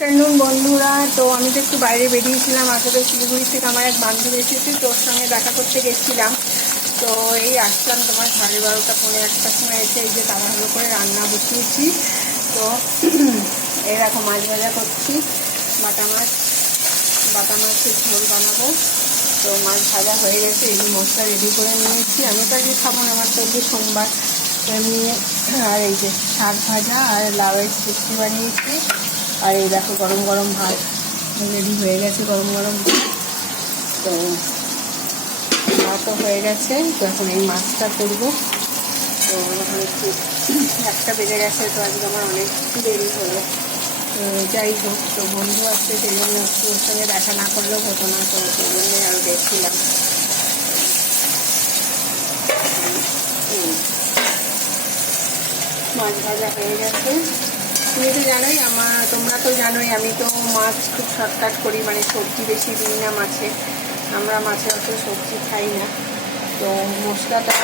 Afternoon বন্ধুরা, তো আমি তো একটু বাইরে বেরিয়েছিলাম। আসলে শিলিগুড়ি থেকে আমার এক বান্ধবী এসেছে, তোর সঙ্গে দেখা করতে গেছিলাম। তো এই আসলাম তোমার 12:30 পৌনে 1টার সময় এসে এই যে তাড়াহুড়ো করে রান্না বসিয়েছি। তো এই দেখো মাছ ভাজা করছি, বাটা মাছের ঝোল বানাবো। তো মাছ ভাজা হয়ে গেছে, এই মশলা রেডি করে নিয়েছি। আমি তো আজকে খাবো না, আমার তো আজকে সোমবার। এমনি আর এই যে শাক ভাজা আর লাউয়ের চিপসি বানিয়েছি। আর এই দেখো গরম গরম ভাত রেডি হয়ে গেছে, গরম গরম। তো ভাতও হয়ে গেছে, তো এখন এই মাছটা করবো। তো এখন একটু 1টা বেজে গেছে, তো আজকে আমার অনেক দেরি হলো। তো যাই হোক, তো বন্ধু আসছে, সেই জন্য একটু ওর সঙ্গে দেখা না করলেও হতো না, তো সেই জন্যই আরও দেখছিলাম। মাছ ভাজা হয়ে গেছে। তুমি তো জানোই, তোমরা তো জানোই আমি তো মাছ খুব শর্টকাট করি, মানে সবজি বেশি দিই না মাছে। আমরা মাছে অত সবজি খাই না। তো মশলাটা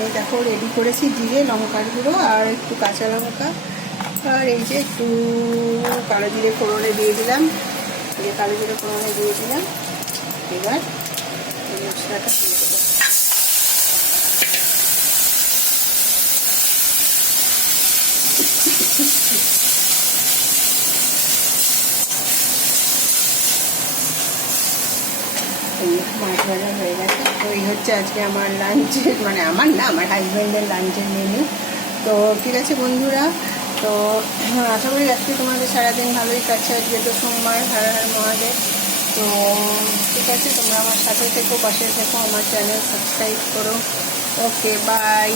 এই দেখো রেডি করেছি, জিরে লঙ্কার গুঁড়ো আর একটু কাঁচা লঙ্কা, আর এই যে একটু কালো জিরে ফোড়নে দিয়ে দিলাম। এবার এই মশলাটা দিয়ে দেবো। মাছ ভাজা হয়ে গেছে। তো এই হচ্ছে আজকে আমার লাঞ্চের, মানে আমার না, আমার হাজব্যান্ডের লাঞ্চের মেনু। তো ঠিক আছে বন্ধুরা, তো আশা করি আজকে তোমাদের সারাদিন ভালোই কাটছে। আজকে তো সোমবার, হর হর মহাদেব। তো ঠিক আছে, তোমরা আমার সাথে থেকো, পাশে থেকো, আমার চ্যানেল সাবস্ক্রাইব করো। ওকে, বাই।